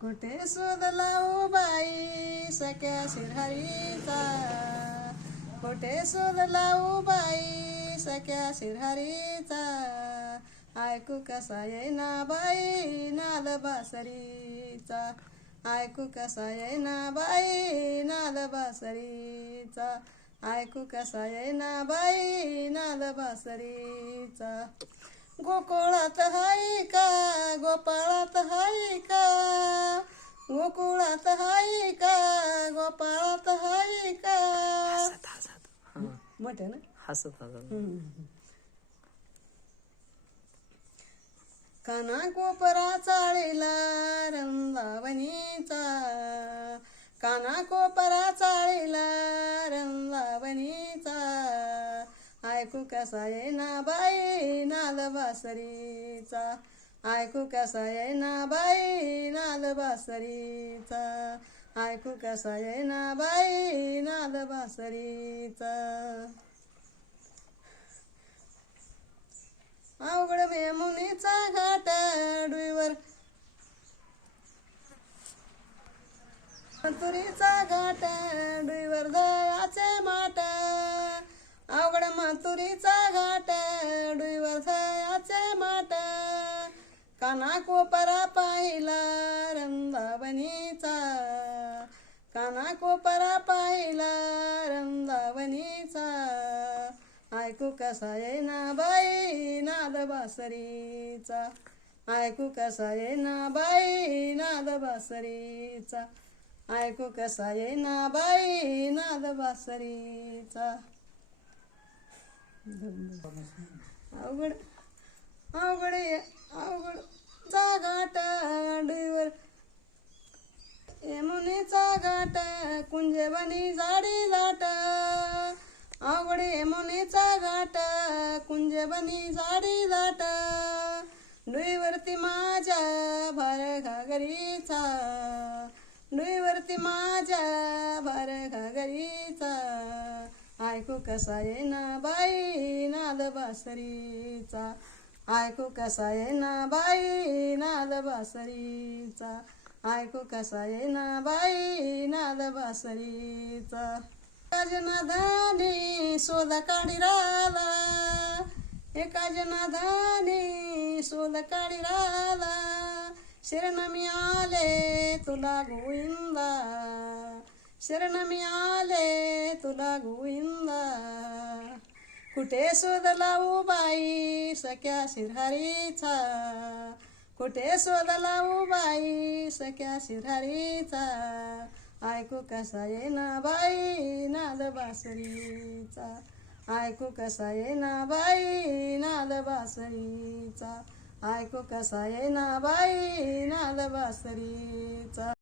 कुठे शोध लावू बाई सख्या शिरहरीचा, कुठे शोध लावू बाई सख्या शिरहरीचा, ऐकू कसा येईना बाई नाद बासरीचा, ऐकू कसा येईना बाई नाद बासरीचा, ऐकू कसा येईना बाई नाद बासरीचा. गोकुळात हाय का गोपाळात हाय का, गोकुळात हाय का गोपाळात हाय का. मोठे ना हसत काना कोपरा चाळीला रंदावणीचा, काना कोपरा चाळीला रंदावणीचा, ऐकू कसा येईना बाई नाद बासरीचा, ऐकू कसा येईना बाई नाद बासरीचा, ऐकू कसा येईना बाई नाद बासरीचा. अवघड मेमुनीचा घाट डुईवर, मथुरीचा घाट डुईवर दयाचे माट, अवघड मथुरीचा घाट डुईवर दयाचे माट, काना कोपरा पाहिला रंदावणीचा, काना कोपरा पाहिला रंदावणीचा, ऐकू कसा येईना बाई नाद बासरीचा, ऐकू कसा येईना बाई नाद बासरीचा, ऐकू कसा येईना बाई नाद बासरीचा. अवघड अवघड अवघड चा घाट डुईवर यमुनेचा घाट कुंजवनी झाडी दाट, अवघड यमुनेचा घाट कुंजवनी झाडी दाट, डुईवरती माझ्या भार घागरीचा, डुईवरती माझ्या भार घागरीचा, ऐकू कसा येईना बाई नाद बासरीचा, ऐकू कसा येईना बाई नाद बासरीचा, ऐकू कसा येईना बाई नाद बासरीचा. एका जनाधानी शोध काढी राला, एका जनाधानी शोध काढी राला, शरण मी आले तुला गोविंदा, शरण मी आले तुला गोविंदा. कुठे शोध लावू बाई सख्या शिरहरीचा, कुठे शोध लावू बाई सख्या शिरहरीचा, ऐकू कसा येईना बाई नाद बासरीचा, ऐकू कसा येईना बाई नाद बासरीचा, ऐकू कसा येईना बाई नाद बासरीचा.